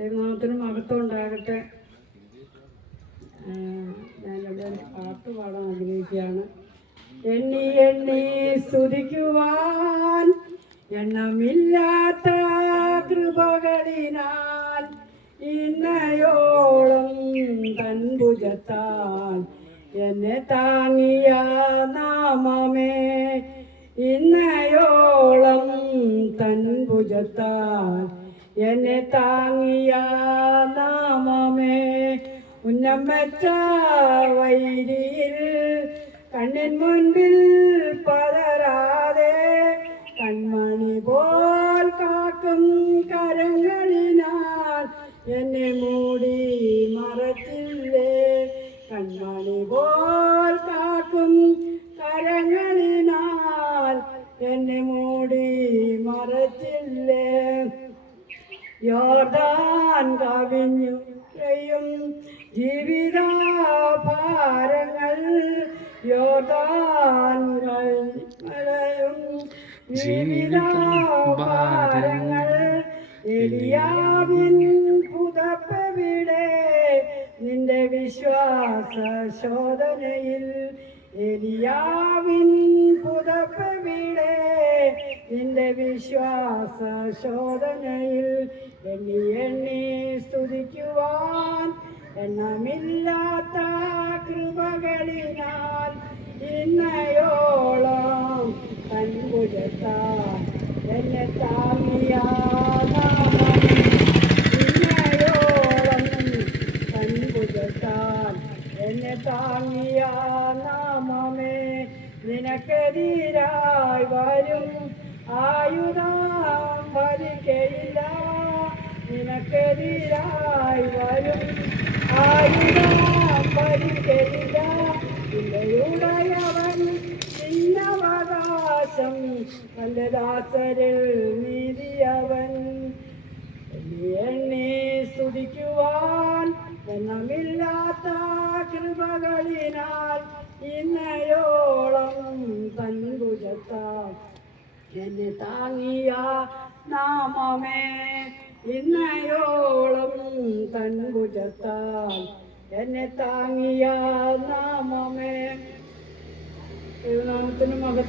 ദൈവനാമത്തിന് മഹത്വം ഉണ്ടാകട്ടെ. ഞാനിവിടെ ഒരു പാട്ട് പാടാൻ ആഗ്രഹിക്കുകയാണ്. എണ്ണി എണ്ണി സ്തുതിക്കുവാൻ എണ്ണമില്ലാത്ത കൃപകളിനാൽ ഇന്നയോളം തൻ ഭുജത്താൽ എന്നെ താങ്ങിയ നാമമേ, ഇന്നയോളം തൻ ഭുജത്താൽ എന്നെ താങ്ങിയ നാമമേ. ഉന്നം വെച്ച വൈരിയിൽ കണ്ണിൻ മുൻപിൽ പതരാതെ കൺമണി പോൽ കാക്കും കരങ്ങളിനാൽ എന്നെ മൂടി മറച്ചില്ലേ. കൺമണി പോൽ കാക്കും കരങ്ങളിനാൽ എന്നെ മൂടി മറച്ചില്ലേ. യോർദാൻ കവിഞ്ഞു കഴിയും ജീവിത ഭാരങ്ങൾ, യോർദാൻ കഴിയും ജീവിത ഭാരങ്ങൾ. എലിയാവിൻ പുതപ്പെവിടെ നിന്റെ വിശ്വാസ ശോധനയിൽ, എലിയാവിൻ പുതപ്പെവിടെ നിന്റെ വിശ്വാസ ശോധനയിൽ. എണ്ണി എണ്ണി സ്തുതിക്കുവാൻ എണ്ണമില്ലാത്ത കൃപകളിനാൽ ഇന്നയോളം തൻ ഭുജത്താൽ എന്നെ താങ്ങിയ നാമമേ, ഇന്നയോളം തൻ ഭുജത്താൽ എന്നെ താങ്ങിയ നാമമേ. നിനക്കെതിരായി വരും ആയുധം ഫലിക്കയില്ല, നിനക്കെതിരായി വരും ആയുധം ഫലിക്കയില്ല. ഇല്ലയുടയവൻ നിന്നവകാശം, തൻ്റെ ദാസരിൽ നീതിയവൻ. എണ്ണി സ്തുതിക്കുവാൻ എണ്ണമില്ലാത്ത കൃപകളിനാൽ ഇന്നയോളം തൻ ഭുജത്താൽ എന്നെ താങ്ങിയ നാമമേ, ഇന്നയോളം തൻ ഭുജത്താൽ എന്നെ താങ്ങിയ നാമമേ. ദൈവനാമത്തിന് മഹത്വം.